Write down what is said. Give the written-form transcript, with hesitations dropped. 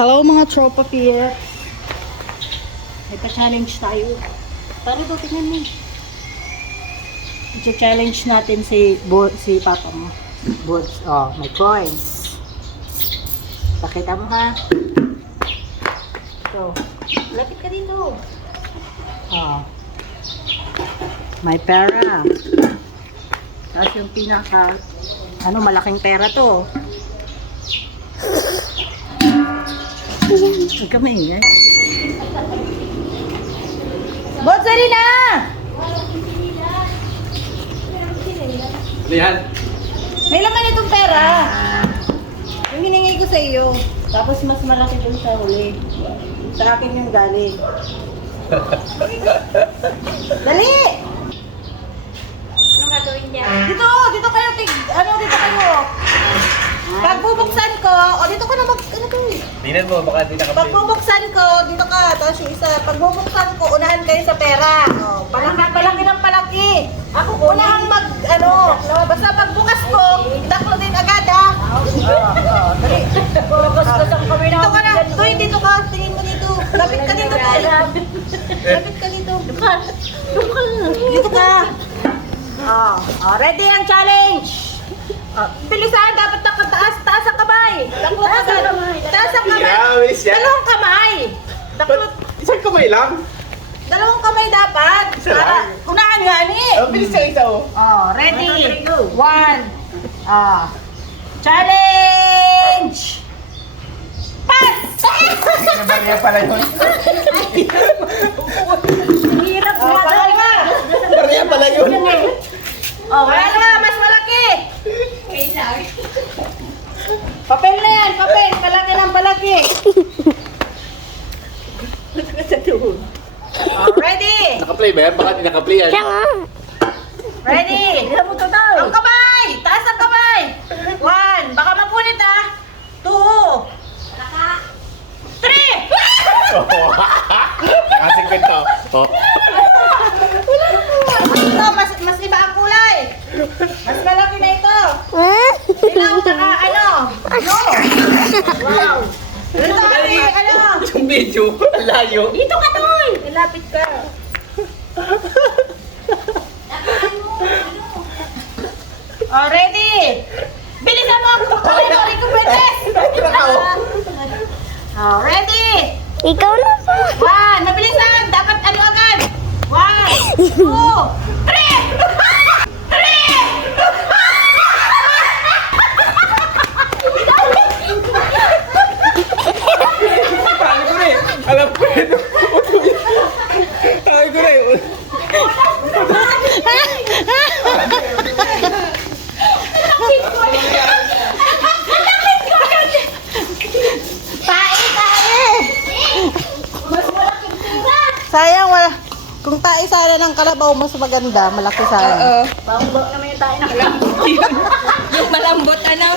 Hello mga tropa pier. May pa-challenge tayo. Tara daw, tingnan mo. I-challenge natin si papa mo. Bods, oh, may coins. Pakita mo ha. So, lapit ka dito. Oh. May pera. Tapos yung pinaka, malaking pera to. Huwag ka maingay. Bods, dali na! Lihan. May laman itong pera. Yung hiningi ko sa iyo. Tapos mas malaki dun sa huli. Sa akin yung galing. Dali! Anong gagawin niya? Dito kayo, dito kayo. Pag bubuksan ko, dito ka na Tingnan mo, baka di Pag nakapit. bubuksan ko, dito ka. Tapos yung isa, pag bubuksan ko, unahan kayo sa pera. Palaki ng palaki. Ako unahang basta pagbukas ko, daklo din agad ha. Dali. Dito ka na. Tuy, dito ka. Tingin mo dito. Lapit ka dito. Lapit ka dito. Dito ka. Ready ang challenge. Bilisan, dapat taas ang kamay. Daklo agad. Taas ang kamay. Yawis yan. Dalawang kamay. Daklo. Isang kamay lang. Dalawang kamay dapat. Isa lang. Unahan nga ni. Bilis yung isa oh. Ready? One. Challenge! Pass! Nabarya pala yun. Hirap na. Pangalawa. Nabarya pala yun. Pangalawa, mas malaki. Papel na yan, papel. Palaki ng palaki. Ready? Naka-play ba yan? Baka di naka-play yan. Ready? Ang kamay! Taas ang kamay! One. Baka mapunit ah. Two. Three! Nakasing kwento. Oh. Ito, mas iba ang kulay. Mas malaki na ito. Ilaw na no. Wow. Ito, Yung video, ang layo. Dito ka, Toy! Ilapit ka. Ready? Bilisan mo! Rico Perez! Ready? Ikaw na pa. One, mabilisan! Dapat agad! One, two, three! Three! Sabi ko na eh. Alam ko eh. Sabi ko na eh. Sayang, wala. Kung tayo sana ng kalabaw, mas maganda. Malaki sana. Pangbo naman yung tayo na malambot yun. Yung malambot ano?